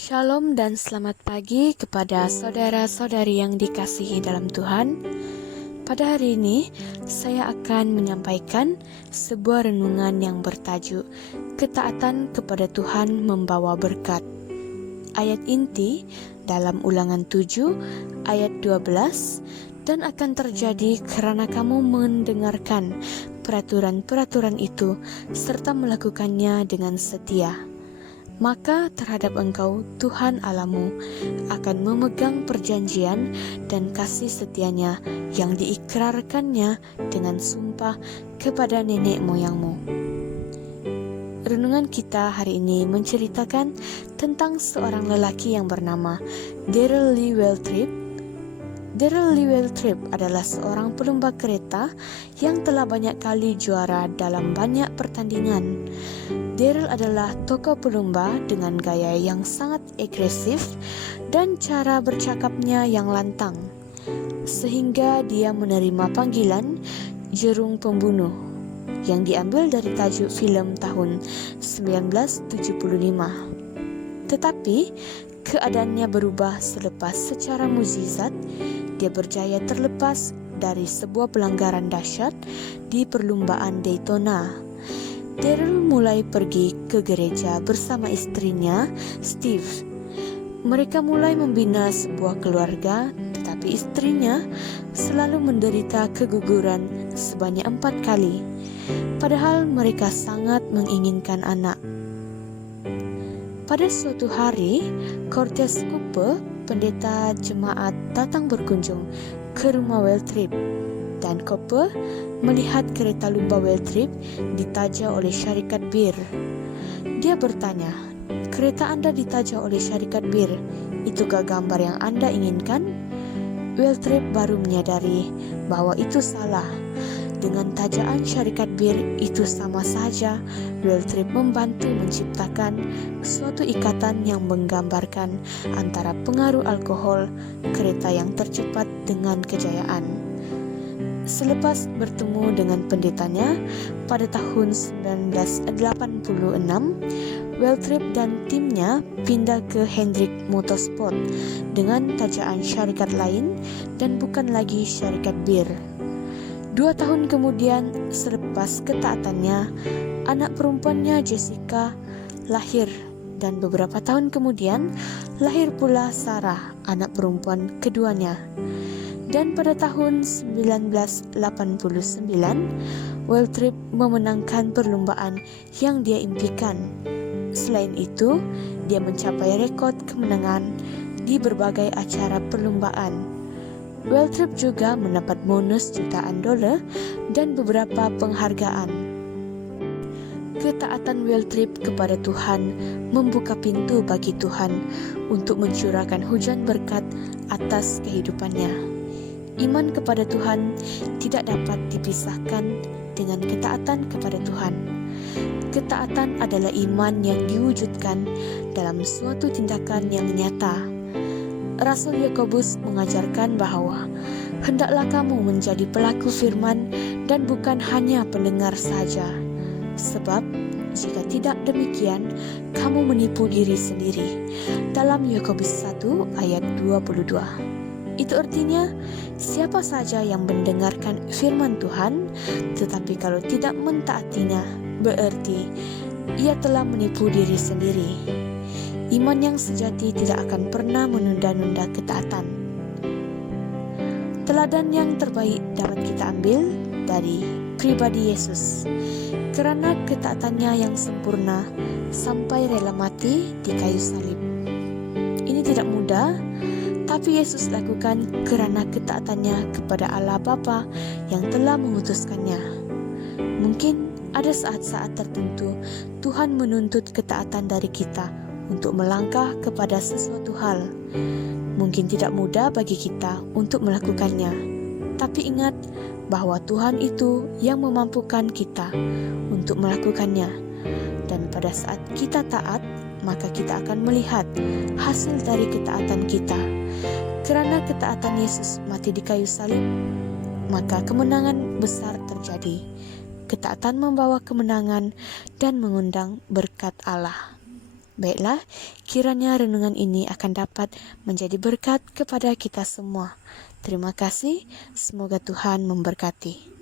Shalom dan selamat pagi kepada saudara-saudari yang dikasihi dalam Tuhan. Pada hari ini, saya akan menyampaikan sebuah renungan yang bertajuk Ketaatan kepada Tuhan membawa berkat. Ayat inti dalam Ulangan 7 ayat 12, dan akan terjadi karena kamu mendengarkan peraturan-peraturan itu serta melakukannya dengan setia. Maka terhadap engkau Tuhan Allahmu akan memegang perjanjian dan kasih setianya yang diikrarkannya dengan sumpah kepada nenek moyangmu. Renungan kita hari ini menceritakan tentang seorang lelaki yang bernama Darrell Lee Waltrip. Darrell Lee Waltrip adalah seorang pelumba kereta yang telah banyak kali juara dalam banyak pertandingan. Darrell adalah tokoh pelumba dengan gaya yang sangat agresif dan cara bercakapnya yang lantang, sehingga dia menerima panggilan Jerung Pembunuh yang diambil dari tajuk film tahun 1975. Tetapi keadaannya berubah selepas secara mukjizat dia berjaya terlepas dari sebuah pelanggaran dahsyat di perlumbaan Daytona. Darrell mulai pergi ke gereja bersama istrinya, Steve. Mereka mulai membina sebuah keluarga, tetapi istrinya selalu menderita keguguran sebanyak 4 kali. Padahal mereka sangat menginginkan anak. Pada suatu hari, Cortez Cooper, pendeta jemaat, datang berkunjung ke rumah Waltrip. Dan Cooper melihat kereta lumba Waltrip ditaja oleh syarikat bir. Dia bertanya, "Kereta Anda ditaja oleh syarikat bir, itukah gambar yang Anda inginkan?" Waltrip baru menyadari bahwa itu salah. Dengan tajaan syarikat bir itu sama saja Waltrip membantu menciptakan suatu ikatan yang menggambarkan antara pengaruh alkohol, kereta yang tercepat dengan kejayaan. Selepas bertemu dengan pendetanya pada tahun 1986, Waltrip dan timnya pindah ke Hendrick Motorsport dengan tajaan syarikat lain dan bukan lagi syarikat bir. 2 tahun kemudian, selepas ketaatannya, anak perempuannya Jessica lahir, dan beberapa tahun kemudian lahir pula Sarah, anak perempuan keduanya. Dan pada tahun 1989, Waltrip memenangkan perlombaan yang dia impikan. Selain itu, dia mencapai rekod kemenangan di berbagai acara perlombaan. Waltrip juga mendapat bonus jutaan dolar dan beberapa penghargaan. Ketaatan Waltrip kepada Tuhan membuka pintu bagi Tuhan untuk mencurahkan hujan berkat atas kehidupannya. Iman kepada Tuhan tidak dapat dipisahkan dengan ketaatan kepada Tuhan. Ketaatan adalah iman yang diwujudkan dalam suatu tindakan yang nyata. Rasul Yakobus mengajarkan bahwa hendaklah kamu menjadi pelaku firman dan bukan hanya pendengar saja. Sebab jika tidak demikian, kamu menipu diri sendiri. Dalam Yakobus 1 ayat 22. Itu artinya, siapa saja yang mendengarkan firman Tuhan, tetapi kalau tidak mentaatinya, berarti ia telah menipu diri sendiri. Iman yang sejati tidak akan pernah menunda-nunda ketaatan. Teladan yang terbaik dapat kita ambil dari pribadi Yesus, karena ketaatannya yang sempurna sampai rela mati di kayu salib. Ini tidak mudah, tapi Yesus lakukan kerana ketaatannya kepada Allah Bapa yang telah mengutuskannya. Mungkin ada saat-saat tertentu Tuhan menuntut ketaatan dari kita untuk melangkah kepada sesuatu hal. Mungkin tidak mudah bagi kita untuk melakukannya, tapi ingat bahwa Tuhan itu yang memampukan kita untuk melakukannya. Dan pada saat kita taat, maka kita akan melihat hasil dari ketaatan kita. Kerana ketaatan Yesus mati di kayu salib, maka kemenangan besar terjadi. Ketaatan membawa kemenangan dan mengundang berkat Allah. Baiklah, kiranya renungan ini akan dapat menjadi berkat kepada kita semua. Terima kasih, semoga Tuhan memberkati.